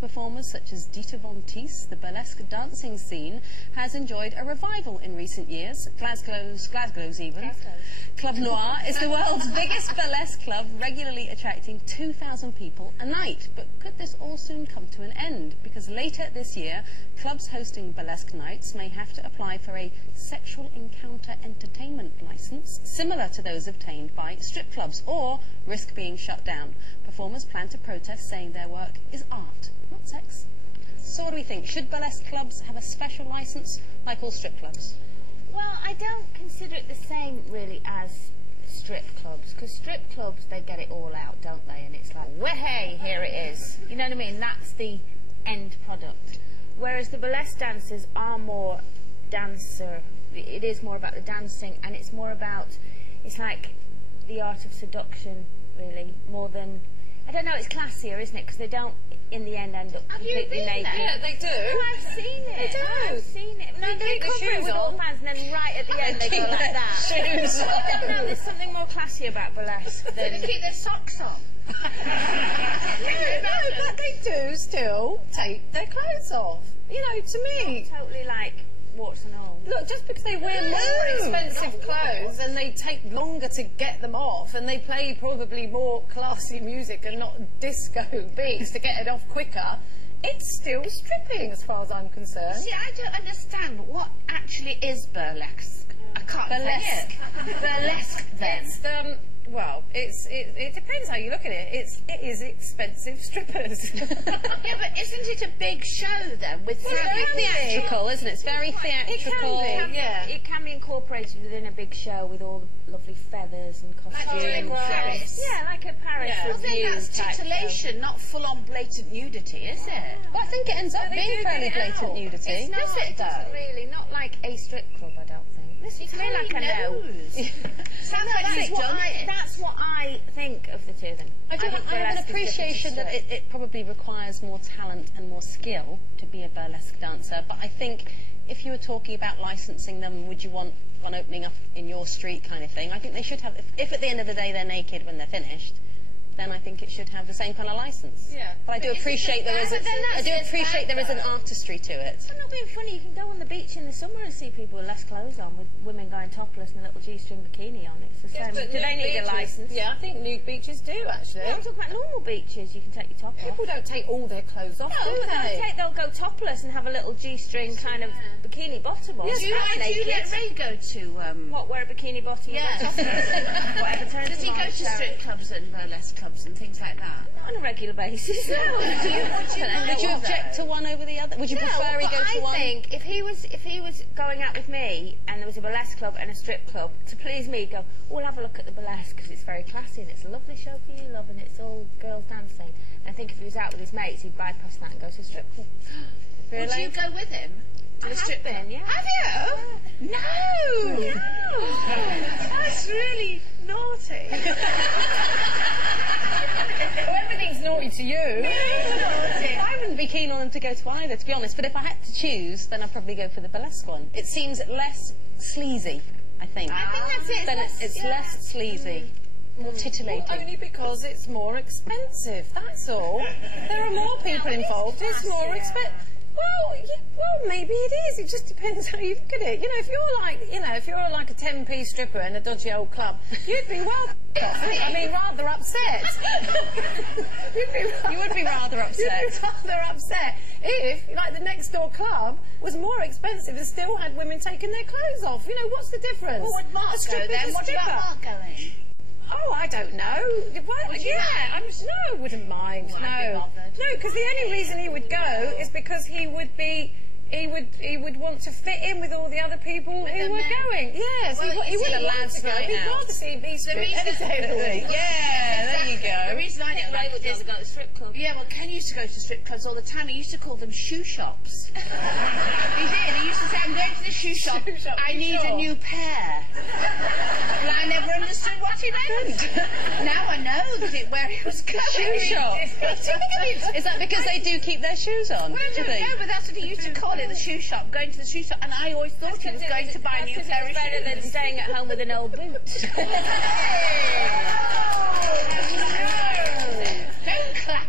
performers such as Dieter von Teese, the burlesque dancing scene has enjoyed a revival in recent years. Glasgow's even. Club Noir is the world's biggest burlesque club, regularly attracting 2,000 people a night. But could this all soon come to an end? Because later this year, clubs hosting burlesque nights may have to apply for a sexual encounter entertainment licence, similar to those obtained by strip clubs, or risk being shut down. Performers plan to protest, saying their work is art, not sex. So what do we think? Should burlesque clubs have a special licence like all strip clubs? Well, I don't consider it the same, really, as strip clubs, because strip clubs, they get it all out, don't they? And it's like, hey, here it is. You know what I mean? That's the end product. Whereas the burlesque dancers are more dancer. It is more about the dancing, and it's more about, it's like the art of seduction, really, more than, I don't know, it's classier, isn't it? Because they don't, in the end, end up completely naked. Yeah, they do. Oh, I've seen it. They do. I've seen it. No, they cover it with all fans, and then right at the end they go like that. Shoes. I don't know, there's something more classy about burlesque than... They keep their socks on. No, but they do still take their clothes off. You know, to me... Not totally like warts and all. Look, just because they wear more expensive clothes and they take longer to get them off and they play probably more classy music and not disco beats to get it off quicker, it's still stripping as far as I'm concerned. See, I don't understand what actually is burlesque. I can't say it. Burlesque, then. It's, well, it depends how you look at it. It is expensive strippers. Yeah, but isn't it a big show then? With theatrical, isn't it? It's very theatrical. It can be incorporated within a big show with all the lovely feathers and costumes. Like Paris. Yeah, like a Paris Well, then review that's type titillation, show. not full-on blatant nudity, is it? Well, I think it ends up being fairly blatant nudity. It's not, it does. really, not like a strip club, I don't think. Listen to me like I know. Sounds like you've done it. That's what I think of the two of them. I have an burlesque is appreciation that different to it probably requires more talent and more skill to be a burlesque dancer, but I think if you were talking about licensing them, would you want one opening up in your street kind of thing? I think they should have, if at the end of the day they're naked when they're finished, then I think it should have the same kind of license. Yeah. But I do appreciate there is an artistry to it. I'm not being funny. You can go on the beach in the summer and see people with less clothes on, with women going topless and a little G-string bikini on. It's the same. Yes, do they need a licence? Yeah, I think nude beaches do, actually. No, I'm talking about normal beaches. You can take your top off. People don't take all their clothes off, do they? They'll go topless and have a little G-string kind of bikini bottom on. Do you let Ray go to... What, wear a bikini bottom? Yeah. Whatever turns Does he go to strip clubs and burlesque clubs and things like that? Not on a regular basis, no. Would you object to one over the other? Would you prefer he go to one? I think if he was going out with me and there was a burlesque club and a strip club, to please me, he'd go, we'll have a look at the burlesque because it's very classy and it's a lovely show for you, love, and it's all girls dancing. And I think if he was out with his mates, he'd bypass that and go to a strip club. Really? Would you go with him? I have been, yeah. Have you? Yeah. No! That's really naughty. Everything's naughty to you. I wouldn't be keen on them to go to either, to be honest, but if I had to choose, then I'd probably go for the burlesque one. It seems less sleazy, I think. I think that's it. It's less sleazy. More titillating. Well, only because it's more expensive, that's all. There are more people involved, it's more expensive. Well, maybe it is. It just depends how you look at it. You know, if you're like a 10p stripper in a dodgy old club, you'd be well I mean, rather upset. You would be rather upset. You'd be rather upset if, like, the next door club was more expensive and still had women taking their clothes off. You know, what's the difference? Well, would Mark go then? What about Mark going? Oh, I don't know. No, I wouldn't mind. No, because the only reason he would go is because he would want to fit in with all the other people who were going. Yes, he would allowed to go. He'd rather see me strip entertainment. Yeah, there you go. The reason I didn't like it is go to strip club. Yeah, well, Ken used to go to strip clubs all the time. He used to call them shoe shops. He did. He used to say, I'm going to the shoe shop. I need a new pair. Well, I never understood what he meant. Now I know where he was going. Shoe shop. Is that because they do keep their shoes on? Well, I don't know, but that's what he used to call it, the shoe shop, going to the shoe shop, and I always thought he was going to buy a new pair of shoes. Better than staying at home with an old boot. Don't clap.